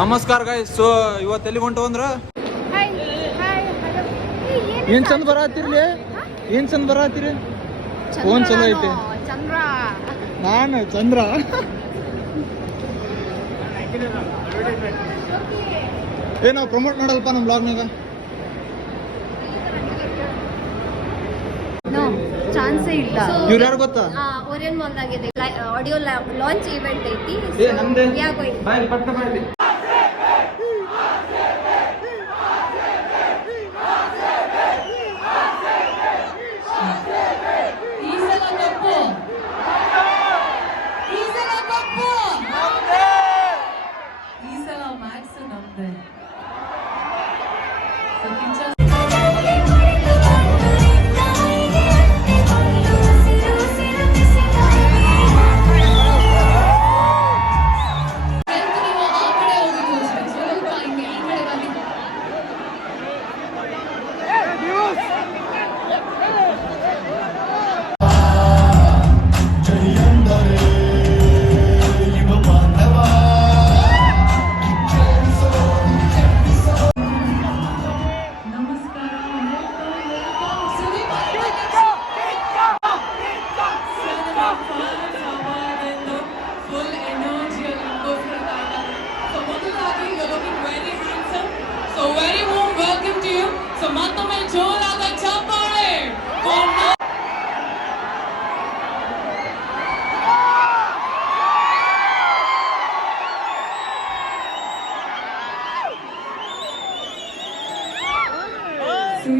ನಮಸ್ಕಾರ guys. So ಇವತ್ತು ಎಲ್ಲಿ ಹೊಂಟು ಅಂದ್ರ ಏನ್ ಚಂದ ಬರತ್ತಿರ್ಲಿ, ಏನ್ ಚಂದ ಬರತ್ತೀರಿ. ಫೋನ್ ಚಲೋ ಐತಿ. ನಾನು ಚಂದ್ರ. ನಾವು ಪ್ರಮೋಟ್ ಮಾಡಲ್ಪ ನಮ್ಮ ಬ್ಲಾಗ್ನಾಗ. ಚಾನ್ಸೇ ಇಲ್ಲ. ಇವ್ರು ಯಾರು ಗೊತ್ತಾ? ಓರಿಯನ್ ಮಾಲ್ದಾಗಿದೆ ಆಡಿಯೋ ಲಾಂಚ್ ಇವೆಂಟ್ ಐತಿ. ನಮ್ದೆ ಯಾಕೆ ಬಾಯ್ ಪಟ್ಟ ಬಾಯ್.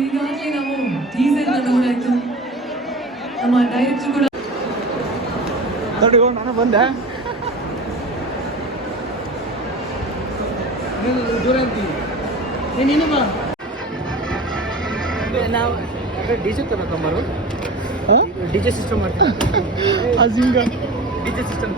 ಈಗಾಗಲೇ ನಾವು ಟೀಸರ್ ನೋಡಾಯ್ತು. ನಮ್ಮ ಡೈರೆಕ್ಟರ್ ಕೂಡ ತಡಿಗೋ ನಾನು ಬಂದೆ. ದೂರ ನೀನು ಬಾ. ನಾವು ಡಿಜೆ ತಗೊಂಬರು, ಡಿಜೆ ಸಿಸ್ಟಮ್ ಮಾಡ್ತೀವಿ. ಡಿಜೆ ಸಿಸ್ಟಮ್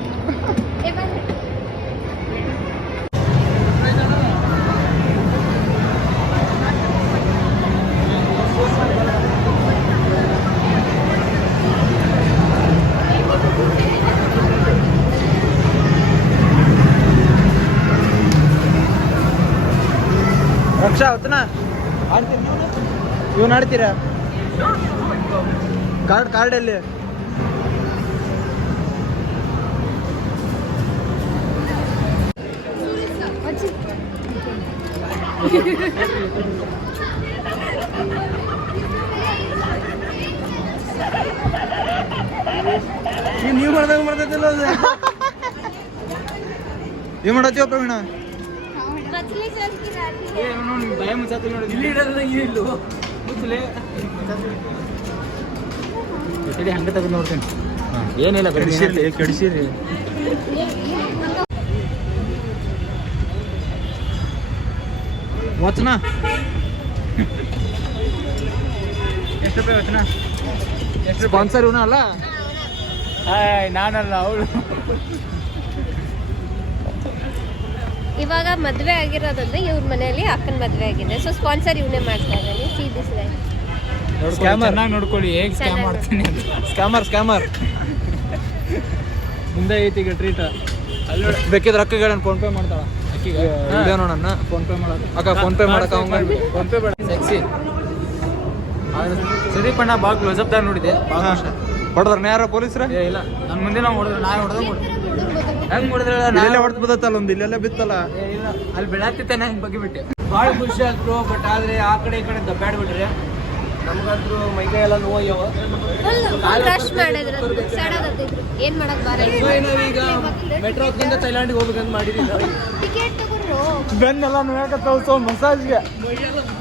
ರಕ್ಷಾ ಹೊತ್ತನ ಆಡ್ತೀರಿ. ಇವನ್ ಆಡ್ತೀರಾ? ಕಾರ್ಡ್ ಎಲ್ಲಿ? ನೀವು ಮಾಡ್ತೈತಿಲ್ಲ. ಏನ್ ಮಾಡತ್ತೀವ ಪ್ರವೀಣ? ಭಯ ಮುಚ್ಚಾತಿ ನೋಡಿ. ಇಲ್ಲಿ ಇಲ್ಲೂ ಮುಚ್ಚಲೆ ಹಂಗೆ ತಗೊಂಡು ನೋಡ್ತೇನೆ. ಏನಿಲ್ಲ ಕಡಿಸಿರಿ. ವಚನ ಎಷ್ಟು ರೂಪಾಯಿ ವಚನ? ಎಷ್ಟು ಸ್ಪಾನ್ಸರ್ ಇವನ ಅಲ್ಲ? ನಾನಲ್ಲ, ಅವಳು. ಇವಾಗ ಮದ್ವೆ ಆಗಿರೋದಂದ್ರೆ ಇವ್ರ ಮನೆಯಲ್ಲಿ ಅಕ್ಕನ ಮದ್ವೆ ಆಗಿದೆ. ಸೊ ಸ್ಪಾನ್ಸರ್ ಇವನೇ ಮಾಡ್ತಾ ಇದ್ದಾನೆ. See this life. ಸ್ಕ್ಯಾಮರ್ ನೋಡ್ಕೊಳ್ಳಿ ಹೇಗೆ ಸ್ಕ್ಯಾಮ್ ಮಾಡ್ತೀನಿ. ಸ್ಕ್ಯಾಮರ್ ಮುಂದೆ ಐತಿ ಈಗ ಟ್ರೀಟ್. ಅಲ್ಲಿ ಬೇಕಿದ್ರೆ ಅಕ್ಕಗೆ ನಾನು ಫೋನ್ ಪೇ ಮಾಡ್ತಾಳ. ಅಕ್ಕಿಗೆ ವಿಡಿಯೋ ನೋಡೋಣ. ಫೋನ್ ಪೇ ಮಾಡೋದು ಅಕ್ಕ. ಫೋನ್ ಪೇ ಮಾಡಕ್ಕ ಫೋನ್ ಪೇ ಬೇಡ. ಸೆಕ್ಸಿ ಸರಿ ಪಣ್ಣ ಬಾ ಕ್ಲೋಸಪ್ದಾಗ ನೋಡಿದೆ. ಹೊಡೆದ್ರ ಯಾರ ಪೊಲೀಸ್ರ? ಇಲ್ಲ, ನನ್ನ ಮುಂದೆ ನಾವು ಹೊಡೆದ್ರೆ ನಾ ಹೊಡೆದ ಹೆಂಗ್ ಹೊಡೆದ್ರೆ ನಾಳೆ ಹೊಡೆದ್ ಬಿದ್ದತ್ತಲ್ಲ. ಒಂದು ಇಲ್ಲೆಲ್ಲ ಬಿತ್ತಲ್ಲ. ಇಲ್ಲ, ಅಲ್ಲಿ ಬೆಳತ್ತಿತ್ತಾನೆ ಹಿಂಗೆ ಬಗ್ಗೆ ಬಿಟ್ಟೆ. ಭಾಳ ಖುಷಿ ಆದ್ರು. ಬಟ್ ಆದ್ರೆ ಆ ಕಡೆ ಈ ಕಡೆ ದಬ್ಬಾಡ್ಬಿಟ್ರೆ ನಮಗಂತೂ ಮೈಕೈ ಎಲ್ಲ ನೋವು. ಕ್ರಶ್ ಮಾಡಿದ್ರು, ಸಡಗತ್ತಿದ್ರು. ಏನ್ ಮಾಡಕ್ ಈಗ ಮೆಟ್ರೋ ಹತ್ಕೊಂಡು ಥೈಲ್ಯಾಂಡಿಗೆ ಹೋಗ್ಬೇಕಂತ ಮಾಡಿದ್ದೀವಿ. ಟಿಕೆಟ್ ತಗೊಂಡ್ರು. ಬೆನ್ನೆಲ್ಲ ನೋಯಾಕತ್ತಾವ. ಸೊ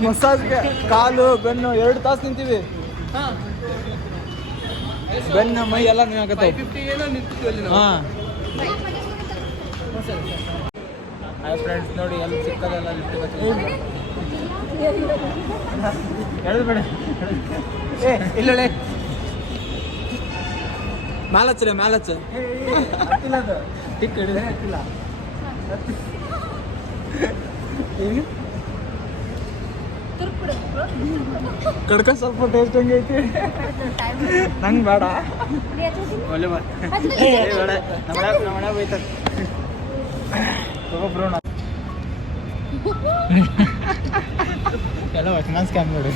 ಮಸಾಜ್ಗೆ ಕಾಲು ಬೆನ್ನು 2 ತಾಸು ನಿಂತೀವಿ. ಬೆನ್ನು ಮೈ ಎಲ್ಲ ನೋಯಾಕತ್ತಾವ. ಹಾಂ ಫ್ರೆಂಡ್ಸ್ ನೋಡಿ ಎಲ್ಲಿ ಸಿಕ್ಕದೆಲ್ಲ ಲಿಫ್ಟ್ ಹೇಳಬೇಡ. ಇಲ್ಲಳೆ ಮ್ಯಾಲಚ್ಚಲೆ ಮ್ಯಾಲಚ್ಚ ಟಿಕ್ ಹಿಡಿದ್ರೆ ಹಾಕಿಲ್ಲ. ಕಡ್ಕ ಸ್ವಲ್ಪ ಟೇಸ್ಟ್ ಹಂಗೈತಿ. ನಂಗೆ ಬೇಡ. ಒಳ್ಳೆ ಬೇಡ. ನಮ್ಮ ಬೈತಾರೆ. ಎಲ್ಲ ಒಟ್ಟು ಸ್ಕ್ಯಾಮ್ ನೋಡು